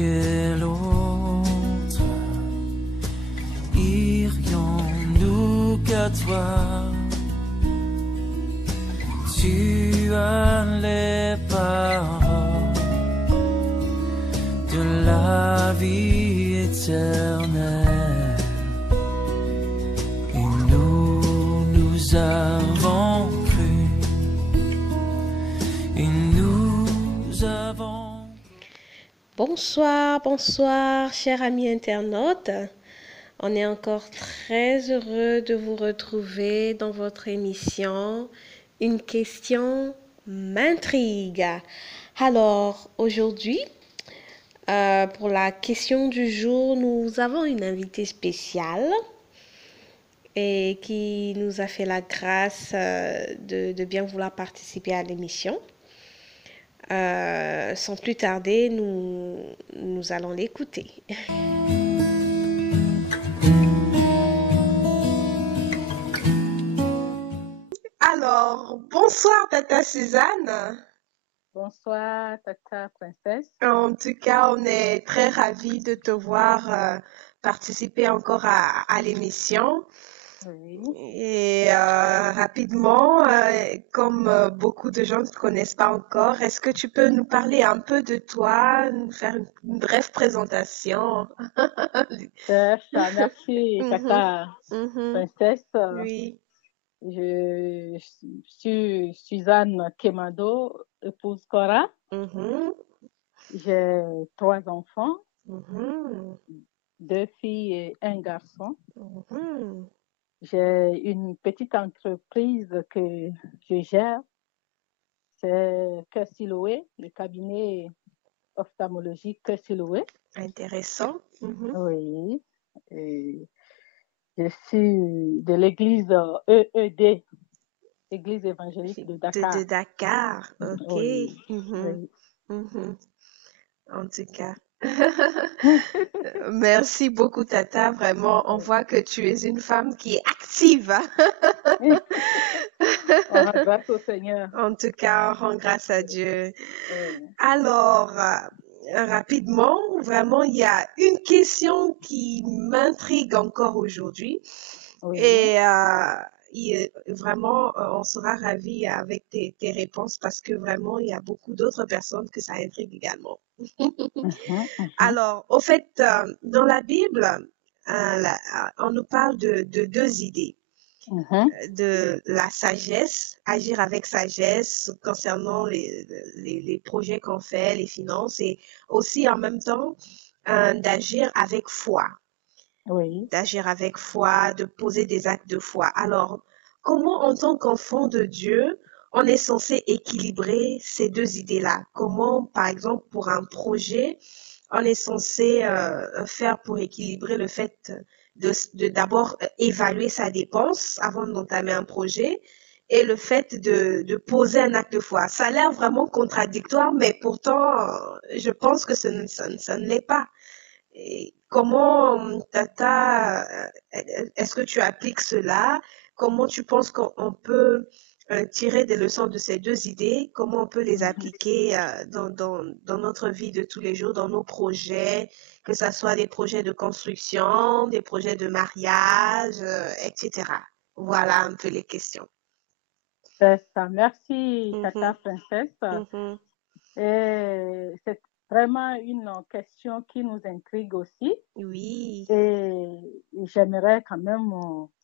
que l'autre, irions-nous qu'à toi? Tu as les paroles de la vie éternelle, et nous avons cru, et nous avons... Bonsoir, bonsoir, chers amis internautes. On est encore très heureux de vous retrouver dans votre émission Une question m'intrigue. Alors, aujourd'hui, pour la question du jour, nous avons une invitée spéciale et qui nous a fait la grâce de bien vouloir participer à l'émission. Sans plus tarder, nous allons l'écouter. Alors, bonsoir Tata Suzanne. Bonsoir Tata Princesse. En tout cas, on est très ravis de te voir participer encore à l'émission. Oui. Et rapidement, comme beaucoup de gens ne te connaissent pas encore, est-ce que tu peux nous parler un peu de toi, nous faire une brève présentation? Merci Tata Princesse. Oui. Je suis Suzanne Kemado, épouse Cora. J'ai 3 enfants, 2 filles et 1 garçon. J'ai une petite entreprise que je gère. C'est Cœur Siloé, le cabinet ophtalmologique Cœur Siloé. Intéressant. Oui. Et je suis de l'église EED, Église évangélique de Dakar. De Dakar, ok. Oui. Oui. En tout cas. Merci beaucoup, Tata. Vraiment, on voit que tu es une femme qui est active. On rend grâce au Seigneur. En tout cas, on rend grâce à Dieu. Alors, rapidement, vraiment, il y a une question qui m'intrigue encore aujourd'hui. Et vraiment, on sera ravis avec tes réponses parce que vraiment, il y a beaucoup d'autres personnes que ça intrigue également. Alors, au fait, dans la Bible, on nous parle de 2 idées. De la sagesse, agir avec sagesse concernant les projets qu'on fait, les finances, et aussi en même temps d'agir avec foi. Oui. D'agir avec foi, de poser des actes de foi. Alors, comment en tant qu'enfant de Dieu, on est censé équilibrer ces 2 idées-là? Comment, par exemple, pour un projet, on est censé faire pour équilibrer le fait de d'abord évaluer sa dépense avant d'entamer un projet et le fait de poser un acte de foi. Ça a l'air vraiment contradictoire, mais pourtant, je pense que ça ne l'est pas. Et comment, Tata, est-ce que tu appliques cela? Comment tu penses qu'on peut tirer des leçons de ces 2 idées? Comment on peut les appliquer dans notre vie de tous les jours, dans nos projets, que ce soit des projets de construction, des projets de mariage, etc. Voilà un peu les questions. C'est ça. Merci, Tata Princesse. Et c'est vraiment une question qui nous intrigue aussi. Oui. Et j'aimerais quand même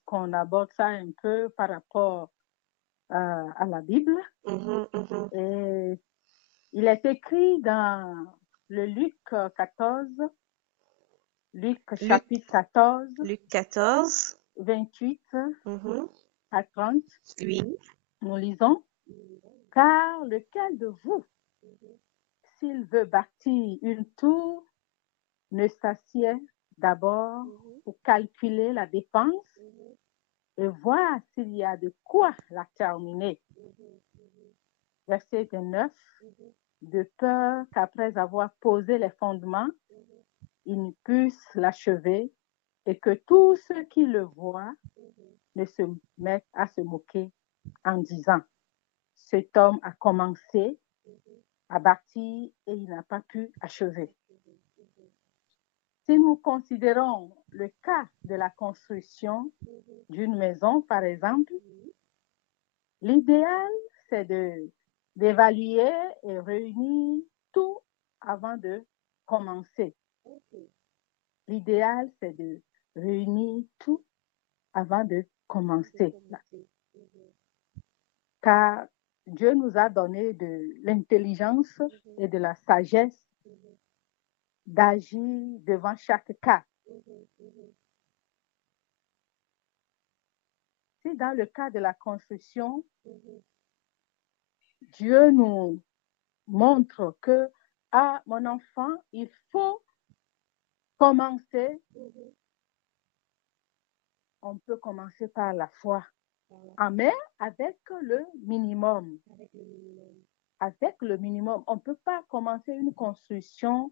qu'on aborde ça un peu par rapport à la Bible. Et il est écrit dans le Luc 14, chapitre 14, Luc 14, 28 à 30. Oui. Nous lisons, « Car lequel de vous, s'il veut bâtir une tour, ne s'assied d'abord pour calculer la dépense et voir s'il y a de quoi la terminer. » Verset 29, « De peur qu'après avoir posé les fondements, il ne puisse l'achever et que tous ceux qui le voient ne se mettent à se moquer en disant, cet homme a commencé à bâtir et il n'a pas pu achever. » Si nous considérons le cas de la construction d'une maison, par exemple, l'idéal, c'est d'évaluer et réunir tout avant de commencer. L'idéal, c'est de réunir tout avant de commencer. Car Dieu nous a donné de l'intelligence et de la sagesse d'agir devant chaque cas. Si dans le cas de la construction, Dieu nous montre que, ah, mon enfant, il faut commencer. On peut commencer par la foi. Mais avec le minimum. Avec le minimum. On ne peut pas commencer une construction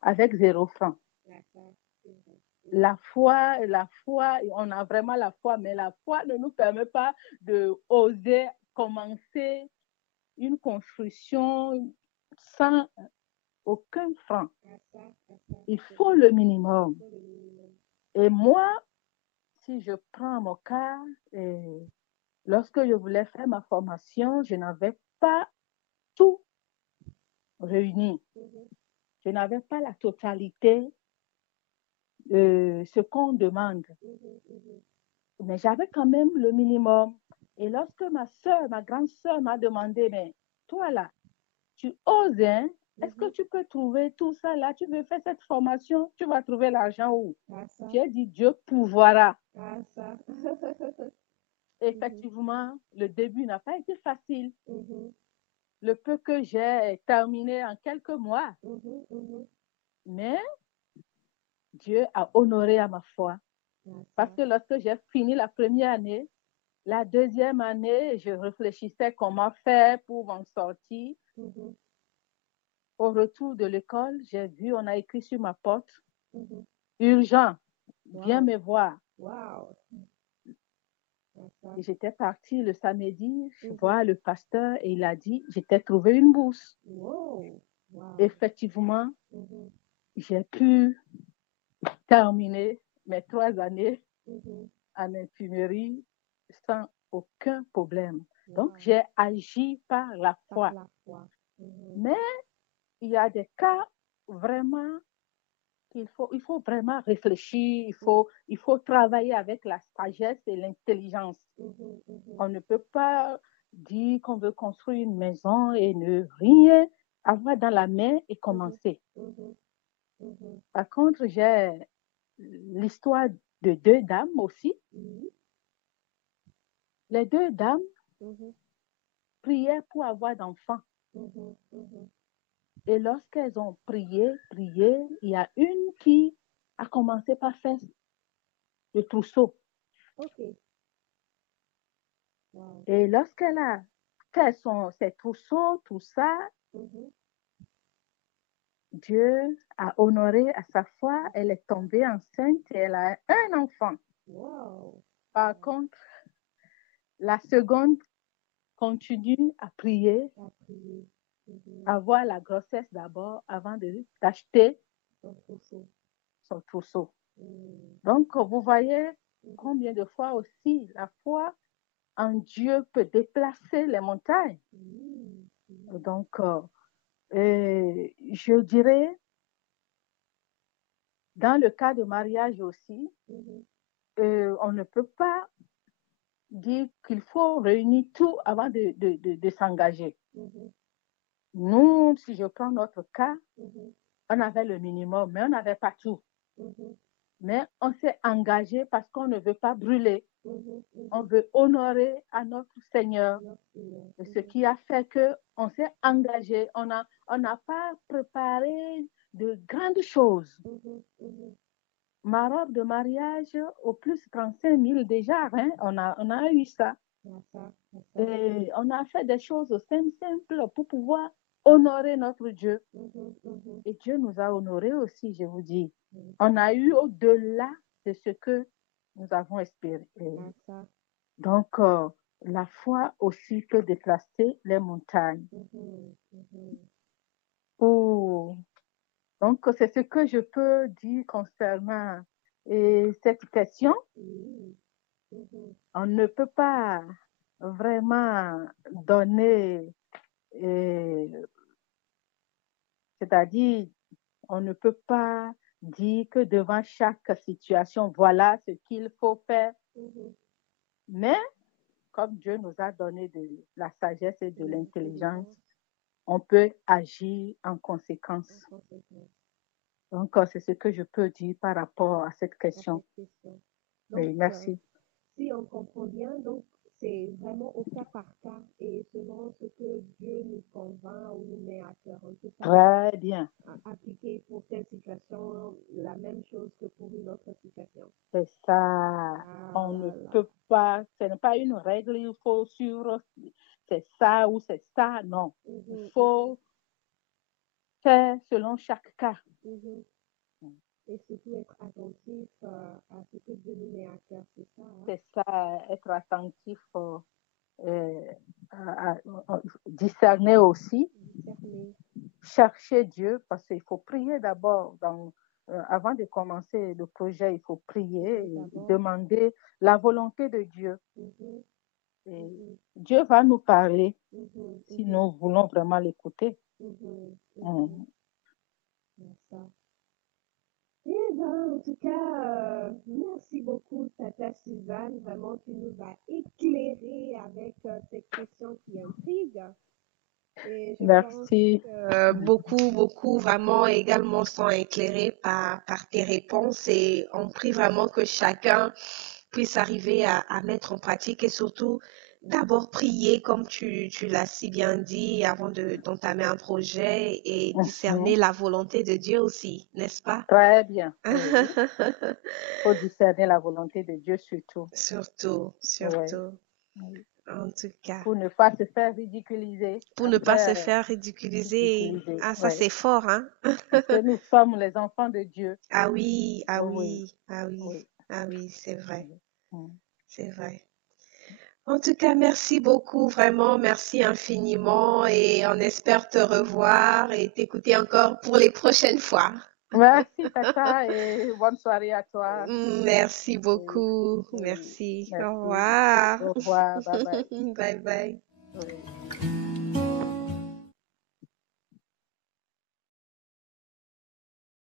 avec 0 francs. La foi, on a vraiment la foi, mais la foi ne nous permet pas d'oser commencer une construction sans aucun franc. Il faut le minimum. Et moi, si je prends mon cas, lorsque je voulais faire ma formation, je n'avais pas tout réuni. Je n'avais pas la totalité de ce qu'on demande. Mais j'avais quand même le minimum. Et lorsque ma grande sœur m'a demandé, mais toi là, tu oses, hein? Est-ce que tu peux trouver tout ça là? Tu veux faire cette formation? Tu vas trouver l'argent où? J'ai dit, Dieu pourvoira. Effectivement, le début n'a pas été facile. Le peu que j'ai terminé en quelques mois. Mais Dieu a honoré à ma foi. Parce que lorsque j'ai fini la première année, la deuxième année, je réfléchissais comment faire pour m'en sortir. Au retour de l'école, j'ai vu, on a écrit sur ma porte, urgent, viens me voir. Et j'étais partie le samedi, voir le pasteur et il a dit, je t'ai trouvé une bourse. Effectivement, j'ai pu terminer mes 3 années en imprimerie sans aucun problème. Donc, j'ai agi par la foi. Mais il y a des cas vraiment qu'il faut vraiment réfléchir, il faut travailler avec la sagesse et l'intelligence. On ne peut pas dire qu'on veut construire une maison et ne rien avoir dans la main et commencer. Par contre, j'ai l'histoire de 2 dames aussi. Les 2 dames priaient pour avoir d'enfants. Et lorsqu'elles ont prié, il y a une qui a commencé par faire le trousseau. Et lorsqu'elle a fait ses trousseaux, tout ça, Dieu a honoré à sa foi, elle est tombée enceinte et elle a un enfant. Par contre, la seconde continue à prier, avoir la grossesse d'abord avant d'acheter son trousseau. Donc, vous voyez combien de fois aussi la foi en Dieu peut déplacer les montagnes. Donc, je dirais, dans le cas de mariage aussi, on ne peut pas dire qu'il faut réunir tout avant de s'engager. Nous, si je prends notre cas, on avait le minimum, mais on n'avait pas tout. Mais on s'est engagé parce qu'on ne veut pas brûler. On veut honorer à notre Seigneur. Ce qui a fait qu'on s'est engagé. On n'a pas préparé de grandes choses. Ma robe de mariage, au plus 35 000 déjà, hein, on a eu ça. Et on a fait des choses simples pour pouvoir honorer notre Dieu. Et Dieu nous a honorés aussi, je vous dis. On a eu au-delà de ce que nous avons espéré. Donc, la foi aussi peut déplacer les montagnes. Pour Donc, c'est ce que je peux dire concernant cette question. On ne peut pas vraiment donner, c'est-à-dire, on ne peut pas dire que devant chaque situation, voilà ce qu'il faut faire. Mais, comme Dieu nous a donné de la sagesse et de l'intelligence, on peut agir en conséquence. Donc, c'est ce que je peux dire par rapport à cette question. Oui, merci. Si on comprend bien, donc c'est vraiment au cas par cas et selon ce que Dieu nous convainc ou nous met à cœur. On peut pas Très bien. appliquer pour telle situation la même chose que pour une autre situation. C'est ça. On ne peut pas, ce n'est pas une règle, il faut suivre, c'est ça ou c'est ça. Non. Il faut faire selon chaque cas. Et surtout être attentif à ce que Dieu nous met à cœur, c'est ça. C'est ça, être attentif, discerner aussi, chercher Dieu, parce qu'il faut prier d'abord. Avant de commencer le projet, il faut prier et demander la volonté de Dieu. Et Dieu va nous parler si nous voulons vraiment l'écouter. Eh ben, en tout cas, merci beaucoup, Tata Suzanne. Vraiment, tu nous as éclairé avec cette question qui intrigue. Et je Merci. pense que beaucoup vraiment également sont éclairés par tes réponses et on prie vraiment que chacun puisse arriver à mettre en pratique et surtout d'abord prier comme tu l'as si bien dit avant d'entamer un projet et discerner la volonté de Dieu aussi, n'est-ce pas? Très bien. Il faut discerner la volonté de Dieu surtout. Surtout. Oui. En tout cas. Pour ne pas se faire ridiculiser. Pour ne pas se faire ridiculiser. Ah, ça c'est fort, hein? Parce que nous sommes les enfants de Dieu. Ah oui, ah oui, Oui. ah oui, ah oui, c'est vrai. Oui. C'est vrai. En tout cas, merci beaucoup, vraiment, merci infiniment et on espère te revoir et t'écouter encore pour les prochaines fois. Merci, Tata, et bonne soirée à toi. Merci beaucoup. Oui. Merci. Merci. Au revoir. Au revoir. Bye bye. Bye bye. Oui.